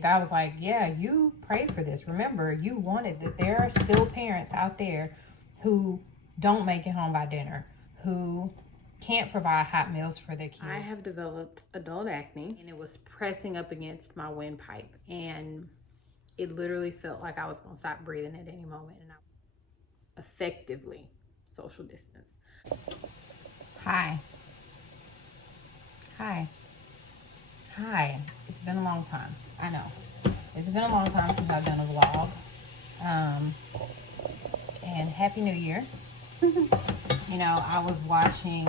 And God was like, yeah, you prayed for this. Remember, you wanted that. There are still parents out there who don't make it home by dinner, who can't provide hot meals for their kids. I have developed adult acne, and it was pressing up against my windpipe, and it literally felt like I was going to stop breathing at any moment, and I effectively social distance. Hi. It's been a long time. I know. It's been a long time since I've done a vlog. And Happy New Year. You know, I was watching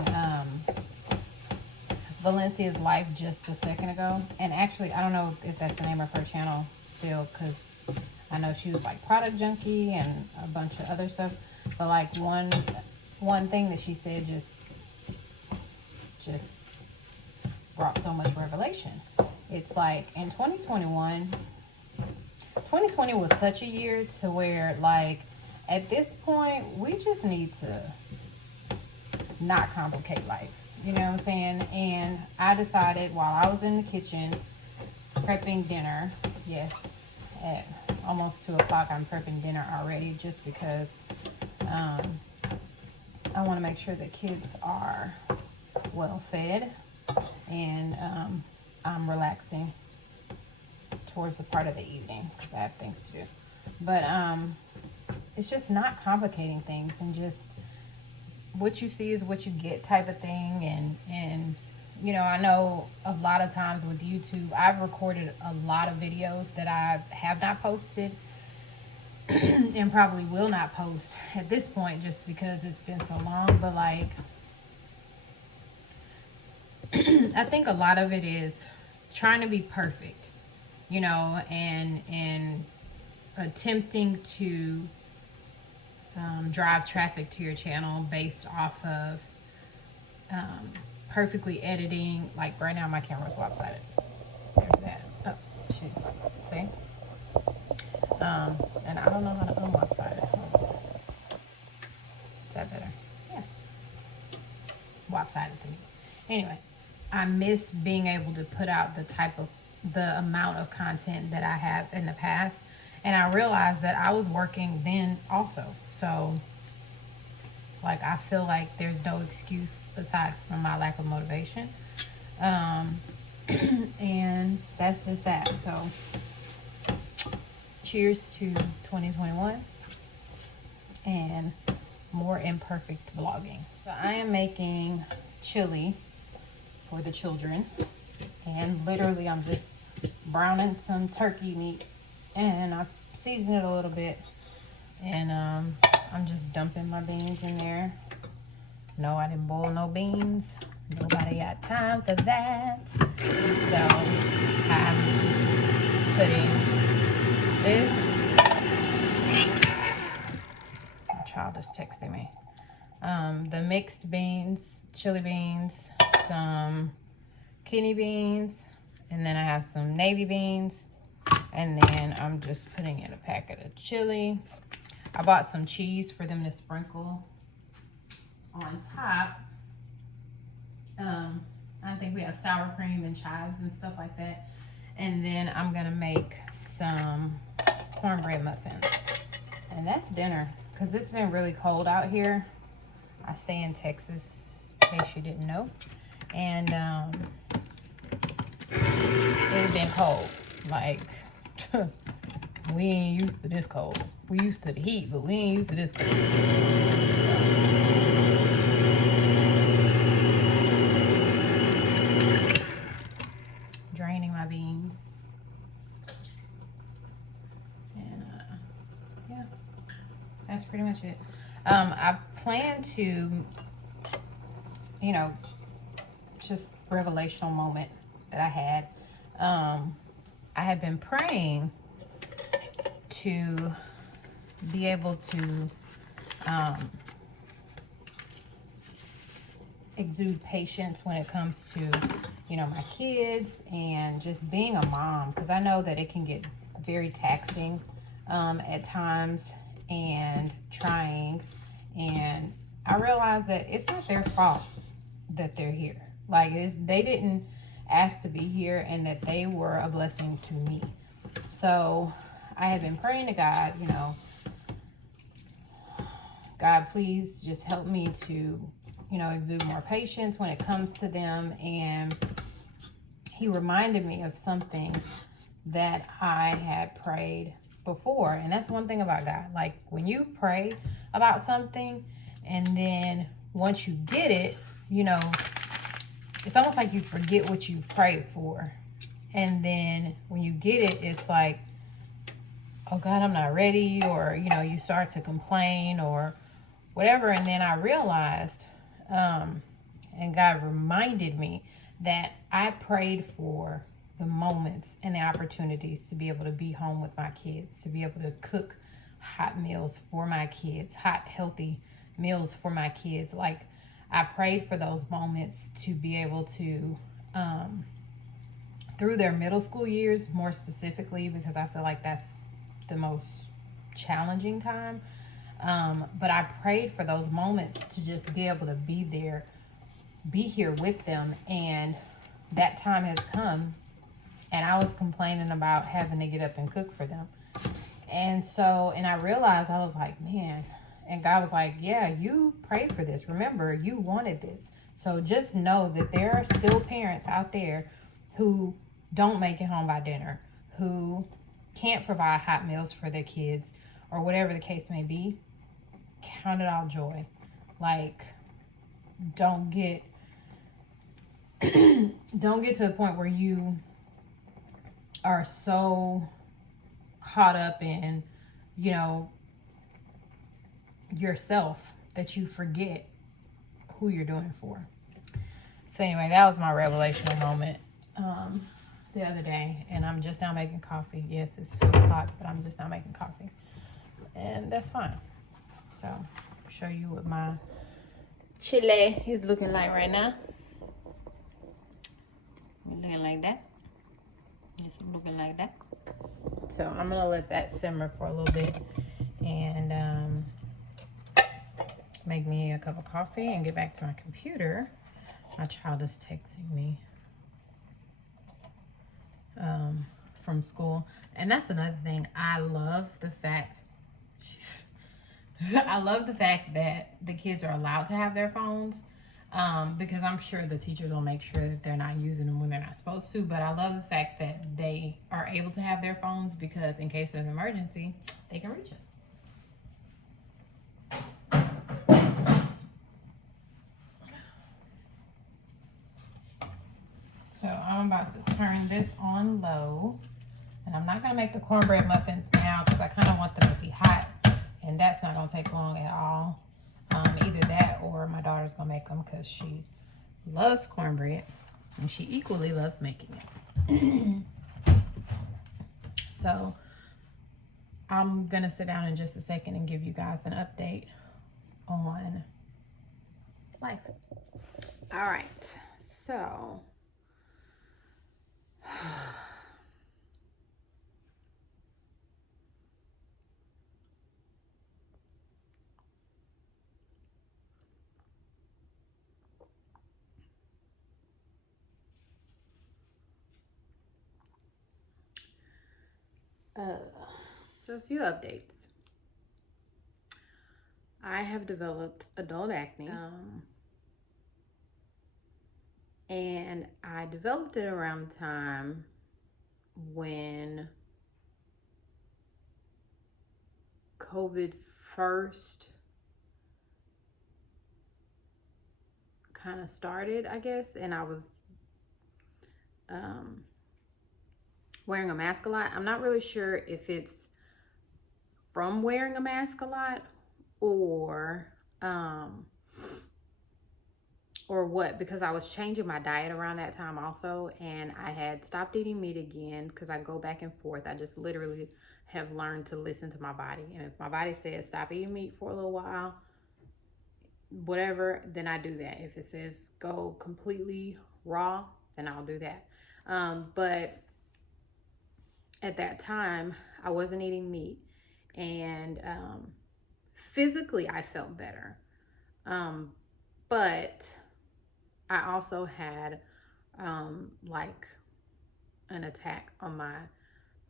Valencia's life just a second ago. And actually, I don't know if that's the name of her channel still, because I know she was like product junkie and a bunch of other stuff. But like one thing that she said just brought so much revelation. It's like in 2020 was such a year to where, like, at this point, we just need to not complicate life. You know what I'm saying? And I decided while I was in the kitchen prepping dinner, yes, at almost 2 o'clock, I'm prepping dinner already, just because I want to make sure that kids are well fed, and I'm relaxing towards the part of the evening because I have things to do. But it's just not complicating things, and just what you see is what you get type of thing. And you know, I know a lot of times with YouTube, I've recorded a lot of videos that I have not posted and probably will not post at this point, just because it's been so long. But like, I think a lot of it is trying to be perfect, you know, and attempting to drive traffic to your channel based off of perfectly editing. Like right now, my camera's lopsided. There's that. Oh, shit. See? And I don't know how to unlopside it. Is that better? Yeah. Lopsided to me. Anyway, I miss being able to put out the amount of content that I have in the past. And I realized that I was working then also. So, like, I feel like there's no excuse aside from my lack of motivation. And that's just that. So, cheers to 2021 and more imperfect vlogging. So, I am making chili for the children. And literally, I'm just browning some turkey meat, and I season it a little bit, and I'm just dumping my beans in there. No, I didn't boil no beans. Nobody got time for that. So I'm putting this. My child is texting me. The mixed beans, chili beans, some kidney beans, and then I have some navy beans, and then I'm just putting in a packet of chili. I bought some cheese for them to sprinkle on top. I think we have sour cream and chives and stuff like that. And then I'm gonna make some cornbread muffins, and that's dinner, because it's been really cold out here. I stay in Texas, in case you didn't know. And it's been cold. Like, we ain't used to this cold. We used to the heat, but we ain't used to this cold. So, draining my beans. And yeah, that's pretty much it. I plan to, you know, just revelational moment that I had. I had been praying to be able to exude patience when it comes to, you know, my kids and just being a mom, because I know that it can get very taxing at times and trying. And I realized that it's not their fault that they're here. Like, they didn't ask to be here, and that they were a blessing to me. so I had been praying to God, you know, God, please just help me to, you know, exude more patience when it comes to them. And he reminded me of something that I had prayed before. And that's one thing about God. Like, when you pray about something and then once you get it, you know, it's almost like you forget what you've prayed for. And then when you get it, it's like, oh God, I'm not ready. Or, you know, you start to complain or whatever. And then I realized, and God reminded me that I prayed for the moments and the opportunities to be able to be home with my kids, to be able to cook hot meals for my kids, hot, healthy meals for my kids. Like, I prayed for those moments to be able to, through their middle school years, more specifically, because I feel like that's the most challenging time. But I prayed for those moments to just be able to be there, be here with them. And that time has come, and I was complaining about having to get up and cook for them. And so, and I realized, I was like, man, and God was like, yeah, you prayed for this. Remember, you wanted this. So just know that there are still parents out there who don't make it home by dinner, who can't provide hot meals for their kids, or whatever the case may be. Count it all joy. Like, don't get don't get to the point where you are so caught up in, you know, yourself that you forget who you're doing it for. So anyway, that was my revelational moment the other day, and I'm just now making coffee. Yes, it's 2 o'clock, but I'm just now making coffee, and that's fine. So I'll show you what my chile is looking like right now. Looking like that. It's looking like that. So I'm gonna let that simmer for a little bit and make me a cup of coffee and get back to my computer. My child is texting me from school, and that's another thing. I love the fact that the kids are allowed to have their phones, because I'm sure the teachers will make sure that they're not using them when they're not supposed to. But I love the fact that they are able to have their phones, because in case of an emergency, they can reach us. So I'm about to turn this on low, and I'm not gonna make the cornbread muffins now because I kind of want them to be hot, and that's not gonna take long at all. Either that or my daughter's gonna make them because she loves cornbread and she equally loves making it. So I'm gonna sit down in just a second and give you guys an update on life. All right, so a few updates. I have developed adult acne, and I developed it around the time when COVID first kind of started, I guess, and I was wearing a mask a lot. I'm not really sure if it's from wearing a mask a lot or what, because I was changing my diet around that time also, and I had stopped eating meat again because I go back and forth. I just literally have learned to listen to my body, and if my body says stop eating meat for a little while, whatever, then I do that. If it says go completely raw, then I'll do that. But at that time, I wasn't eating meat, and physically I felt better, but I also had like an attack on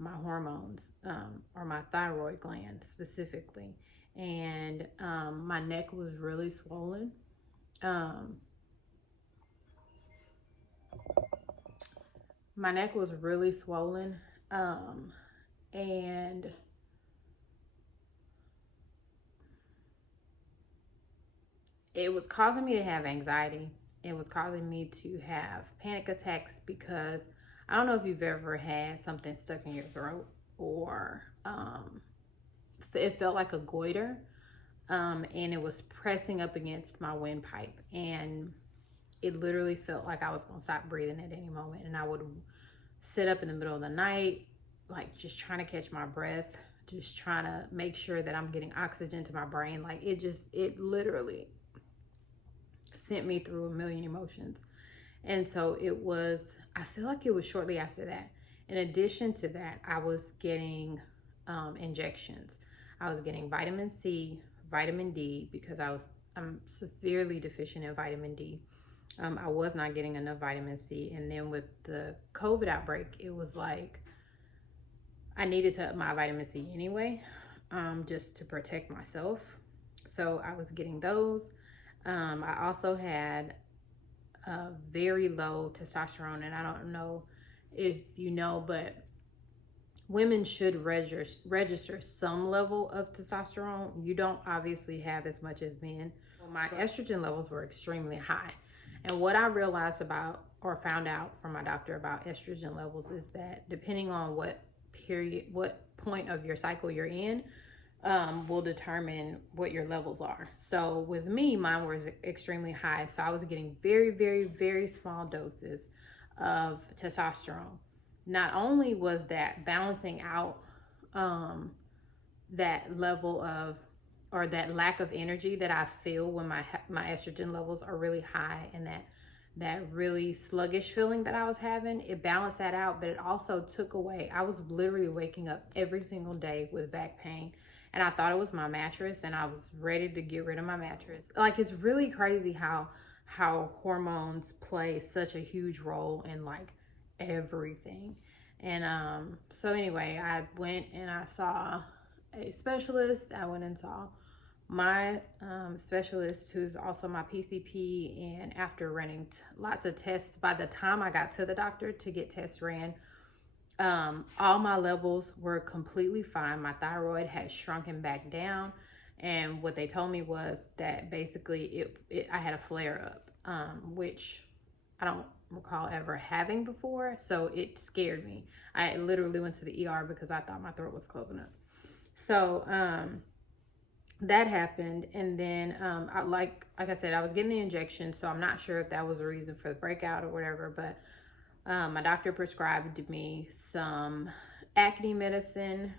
my hormones, or my thyroid gland specifically. And my neck was really swollen. Um, my neck was really swollen. And it was causing me to have anxiety. It was causing me to have panic attacks because I don't know if you've ever had something stuck in your throat, or it felt like a goiter, and it was pressing up against my windpipe, and it literally felt like I was going to stop breathing at any moment. And I would sit up in the middle of the night, like just trying to catch my breath, just trying to make sure that I'm getting oxygen to my brain. Like it literally sent me through a million emotions. And so I feel like it was shortly after that. In addition to that, I was getting injections. I was getting vitamin C, vitamin D, because I'm severely deficient in vitamin D. I was not getting enough vitamin C. And then with the COVID outbreak, it was like I needed to up my vitamin C anyway, just to protect myself. So I was getting those. I also had very low testosterone, and I don't know if you know, but women should register some level of testosterone. You don't obviously have as much as men. My estrogen levels were extremely high. And what I realized about, or found out from my doctor about estrogen levels, is that depending on what point of your cycle you're in, will determine what your levels are. So with me, mine was extremely high. So I was getting very, very, very small doses of testosterone. Not only was that balancing out that level of, or that lack of energy that I feel when my estrogen levels are really high, and that really sluggish feeling that I was having, it balanced that out. But it also took away, I was literally waking up every single day with back pain, and I thought it was my mattress, and I was ready to get rid of my mattress. Like, it's really crazy how hormones play such a huge role in like everything. And so anyway, I went and I saw a specialist. I went and saw my specialist, who's also my PCP. And after running lots of tests, by the time I got to the doctor to get tests ran, all my levels were completely fine. My thyroid had shrunken back down, and what they told me was that basically I had a flare up, which I don't recall ever having before, so it scared me. I literally went to the ER because I thought my throat was closing up. So that happened, and then like I said, I was getting the injection, so I'm not sure if that was the reason for the breakout or whatever. But my doctor prescribed me some acne medicine,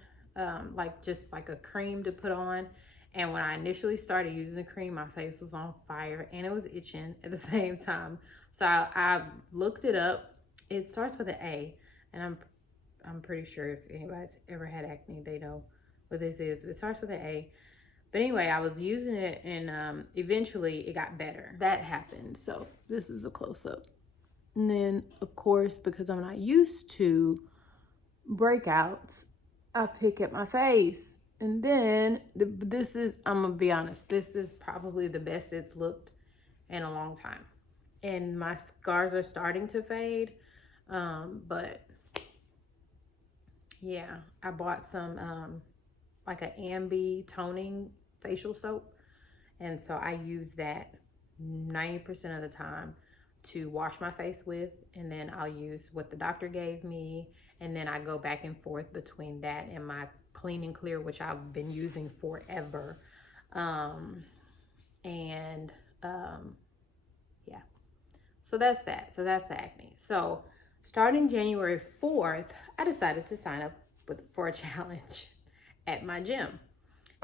like just like a cream to put on. And when I initially started using the cream, my face was on fire and it was itching at the same time. So I looked it up. It starts with an A, and I'm pretty sure if anybody's ever had acne, they know what this is. But it starts with an A. But anyway, I was using it, and eventually it got better. That happened. So this is a close-up. And then, of course, because I'm not used to breakouts, I pick at my face. And then this is, I'm going to be honest, this is probably the best it's looked in a long time. And my scars are starting to fade. But yeah, I bought some like an Ambi toning facial soap. And so I use that 90% of the time to wash my face with, and then I'll use what the doctor gave me, and then I go back and forth between that and my Clean and Clear, which I've been using forever. Yeah, so that's that. So that's the acne. So starting January 4th, I decided to sign up for a challenge at my gym.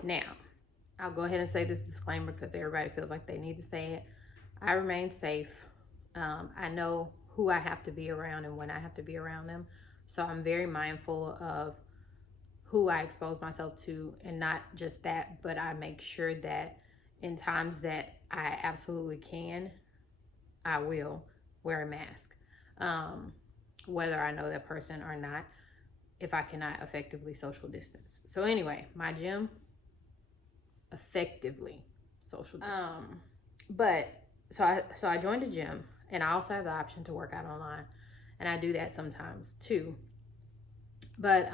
Now, I'll go ahead and say this disclaimer because everybody feels like they need to say it. I remain safe. I know who I have to be around and when I have to be around them. So I'm very mindful of who I expose myself to, and not just that, but I make sure that in times that I absolutely can, I will wear a mask, whether I know that person or not. if I cannot effectively social distance. So anyway, my gym, effectively social distance. So I joined a gym, and I also have the option to work out online, and I do that sometimes too. But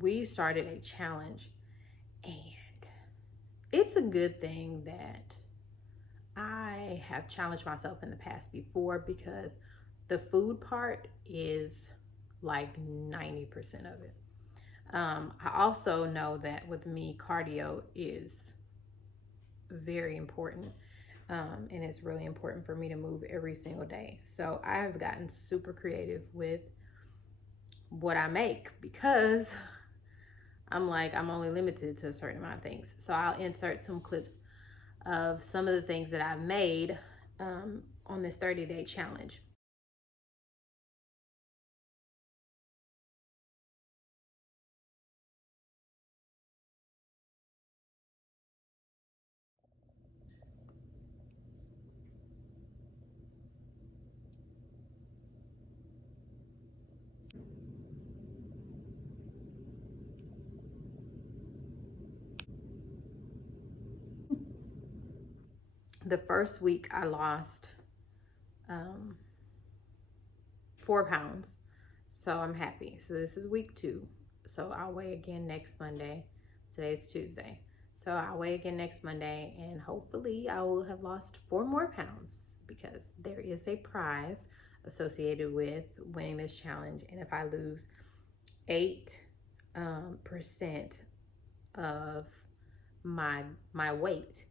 we started a challenge, and it's a good thing that I have challenged myself in the past before, because the food part is like 90% of it. I also know that with me, cardio is very important. And it's really important for me to move every single day. So I have gotten super creative with what I make, because I'm like, I'm only limited to a certain amount of things. So I'll insert some clips of some of the things that I've made on this 30-day challenge. The first week I lost 4 pounds. So I'm happy. So this is week 2. So I'll weigh again next Monday. Today's Tuesday. So I'll weigh again next Monday, and hopefully I will have lost 4 more pounds, because there is a prize associated with winning this challenge. And if I lose 8% of my weight,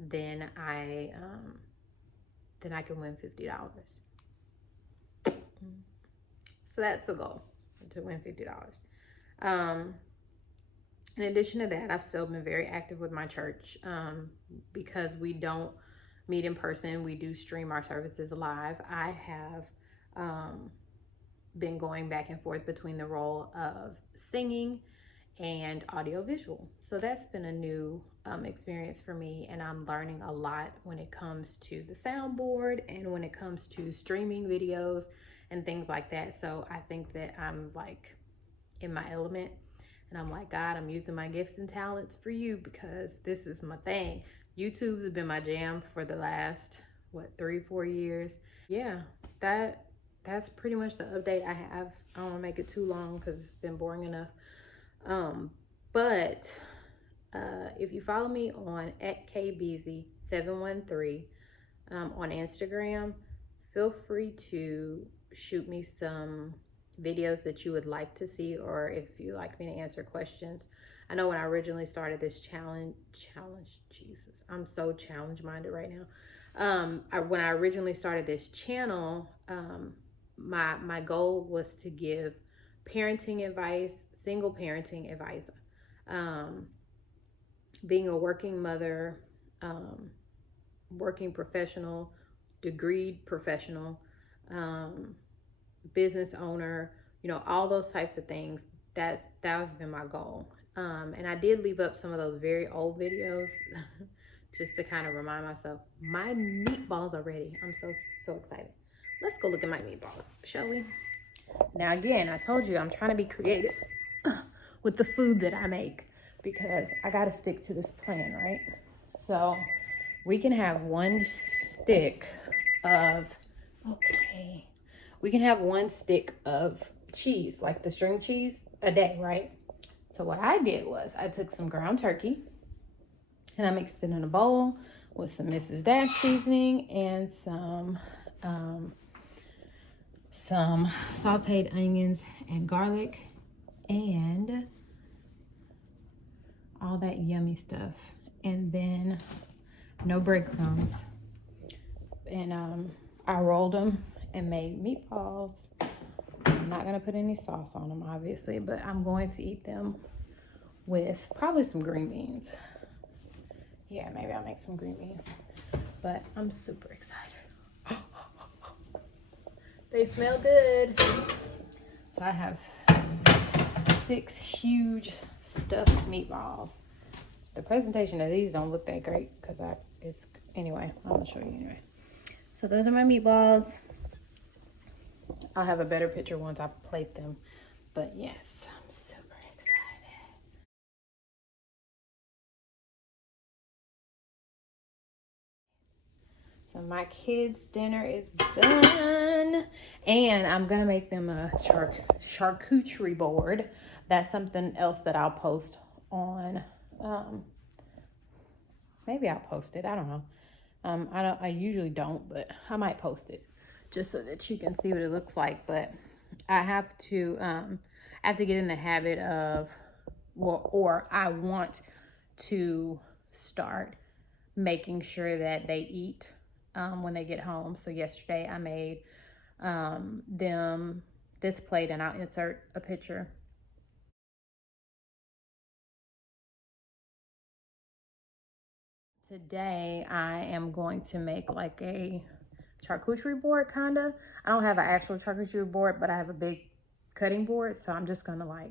then I can win $50. So that's the goal, to win $50. In addition to that, I've still been very active with my church, because we don't meet in person. We do stream our services live. I have been going back and forth between the role of singing and audiovisual. So that's been a new experience for me, and I'm learning a lot when it comes to the soundboard and when it comes to streaming videos and things like that. So I think that I'm like in my element, and I'm like, God, I'm using my gifts and talents for you, because this is my thing. YouTube's been my jam for the last 3-4 years. Yeah, that's pretty much the update I have. I don't want to make it too long because it's been boring enough. But if you follow me on @kbeezy713 on Instagram, feel free to shoot me some videos that you would like to see, or if you like me to answer questions. I know when I originally started this challenge, Jesus, I'm so challenge minded right now. When I originally started this channel, my goal was to give parenting advice, single parenting advice, being a working mother, working professional, degreed professional, business owner, all those types of things. That has been my goal. And I did leave up some of those very old videos just to kind of remind myself. My meatballs are ready. I'm so excited. Let's go look at my meatballs, shall we? Now again, I told you I'm trying to be creative with the food that I make, because I got to stick to this plan, right? So we can have one stick of, we can have one stick of cheese, like the string cheese, a day, right? So what I did was I took some ground turkey and I mixed it in a bowl with some Mrs. Dash seasoning and some sauteed onions and garlic and all that yummy stuff. And then no breadcrumbs. And I rolled them and made meatballs. I'm not gonna put any sauce on them, obviously, but I'm going to eat them with probably some green beans. Yeah, maybe I'll make some green beans, but I'm super excited. They smell good. So I have 6 huge stuffed meatballs. The presentation of these don't look that great because anyway, I'm gonna show you anyway. So those are my meatballs. I'll have a better picture once I plate them, but yes. So my kids' dinner is done, and I'm gonna make them a charcuterie board. That's something else that I'll post on. Maybe I'll post it. I don't know. I usually don't, but I might post it just so that you can see what it looks like. But I have to get in the habit of, well, or I want to start making sure that they eat when they get home. So yesterday I made them this plate, and I'll insert a picture. Today I am going to make like a charcuterie board, kinda. I don't have an actual charcuterie board, but I have a big cutting board, so I'm just gonna like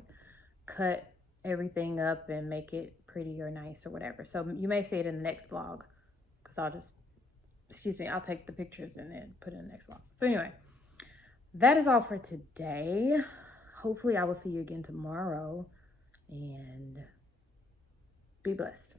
cut everything up and make it pretty or nice or whatever. So you may see it in the next vlog, because I'll take the pictures and then put it in the next vlog. So anyway, that is all for today. Hopefully I will see you again tomorrow, and be blessed.